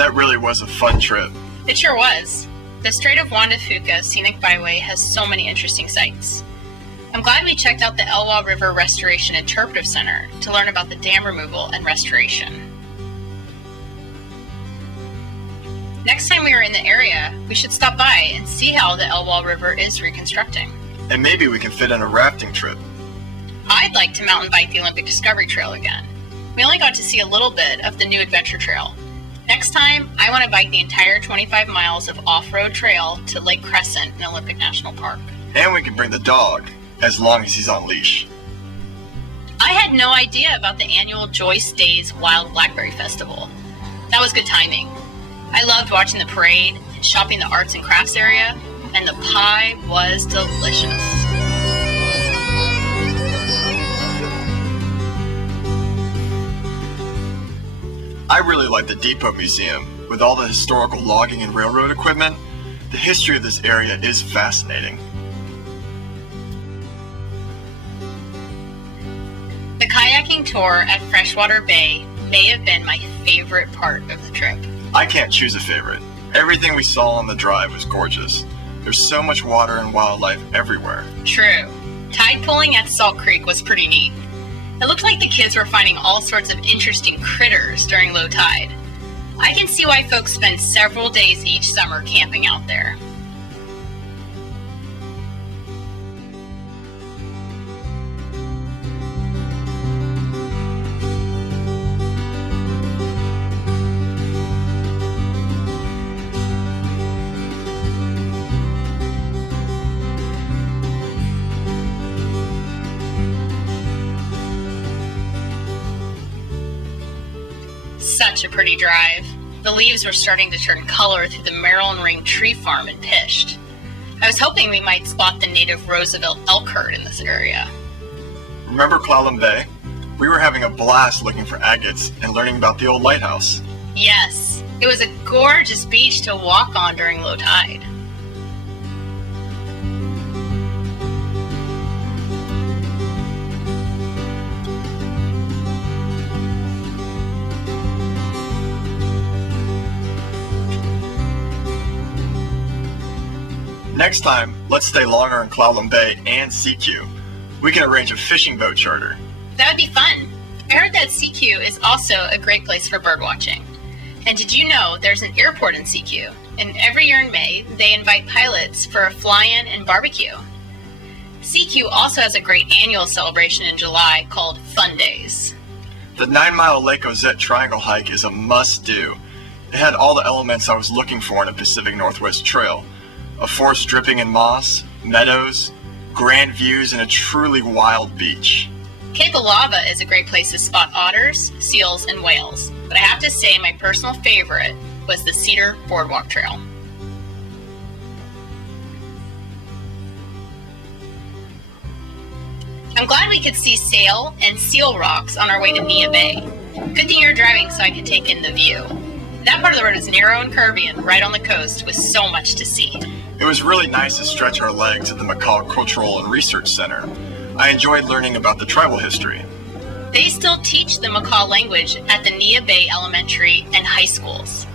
That really was a fun trip. It sure was. The Strait of Juan to Fuca Scenic Byway has so many interesting sights. I'm glad we checked out the Elwha River Restoration Interpretive Center to learn about the dam removal and restoration. Next time we are in the area, we should stop by and see how the Elwha River is reconstructing. And maybe we can fit in a rafting trip. I'd like to mountain bike the Olympic Discovery Trail again. We only got to see a little bit of the new adventure trail. Next time, I want to bike the entire 25 miles of off-road trail to Lake Crescent in Olympic National Park. And we can bring the dog, as long as he's on leash. I had no idea about the annual Joyce Days Wild Blackberry Festival. That was good timing. I loved watching the parade and shopping the arts and crafts area, and the pie was delicious. I really like the Depot Museum. With all the historical logging and railroad equipment, the history of this area is fascinating. The kayaking tour at Freshwater Bay may have been my favorite part of the trip. I can't choose a favorite. Everything we saw on the drive was gorgeous. There's so much water and wildlife everywhere. True. Tide pulling at Salt Creek was pretty neat. It looked like the kids were finding all sorts of interesting critters during low tide. I can see why folks spend several days each summer camping out there. Such a pretty drive. The leaves were starting to turn color through the Maryland Ring Tree Farm in Pisht. I was hoping we might spot the native Roosevelt elk herd in this area. Remember Clallam Bay? We were having a blast looking for agates and learning about the old lighthouse. Yes, it was a gorgeous beach to walk on during low tide. Next time, let's stay longer in Clallam Bay and CQ. We can arrange a fishing boat charter. That would be fun. I heard that CQ is also a great place for bird watching. And did you know there's an airport in CQ? And every year in May, they invite pilots for a fly-in and barbecue. CQ also has a great annual celebration in July called Fun Days. The 9-mile Lake Ozette Triangle hike is a must-do. It had all the elements I was looking for in a Pacific Northwest trail. A forest dripping in moss, meadows, grand views, and a truly wild beach. Cape Alava is a great place to spot otters, seals, and whales, but I have to say my personal favorite was the Cedar Boardwalk Trail. I'm glad we could see sail and seal rocks on our way to Nia Bay. Good thing you're driving so I could take in the view. That part of the road is narrow and curvy and right on the coast with so much to see. It was really nice to stretch our legs at the Macaw Cultural and Research Center. I enjoyed learning about the tribal history. They still teach the Macaw language at the Nia Bay Elementary and high schools.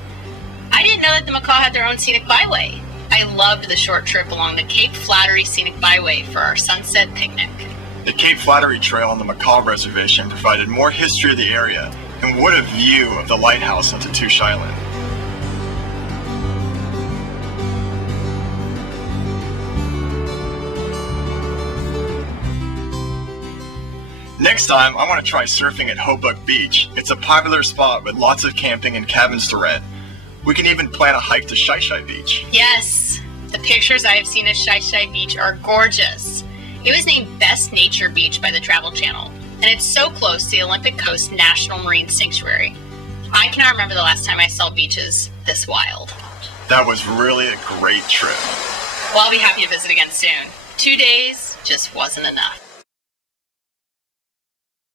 I didn't know that the Macaw had their own scenic byway. I loved the short trip along the Cape Flattery Scenic Byway for our sunset picnic. The Cape Flattery Trail on the Macaw Reservation provided more history of the area and what a view of the lighthouse on Tatoosh Island. Next time, I want to try surfing at Hobuck Beach. It's a popular spot with lots of camping and cabins to rent. We can even plan a hike to Shai Shai Beach. Yes, the pictures I have seen of Shai Shai Beach are gorgeous. It was named Best Nature Beach by the Travel Channel, and it's so close to the Olympic Coast National Marine Sanctuary. I cannot remember the last time I saw beaches this wild. That was really a great trip. Well, I'll be happy to visit again soon. 2 days just wasn't enough.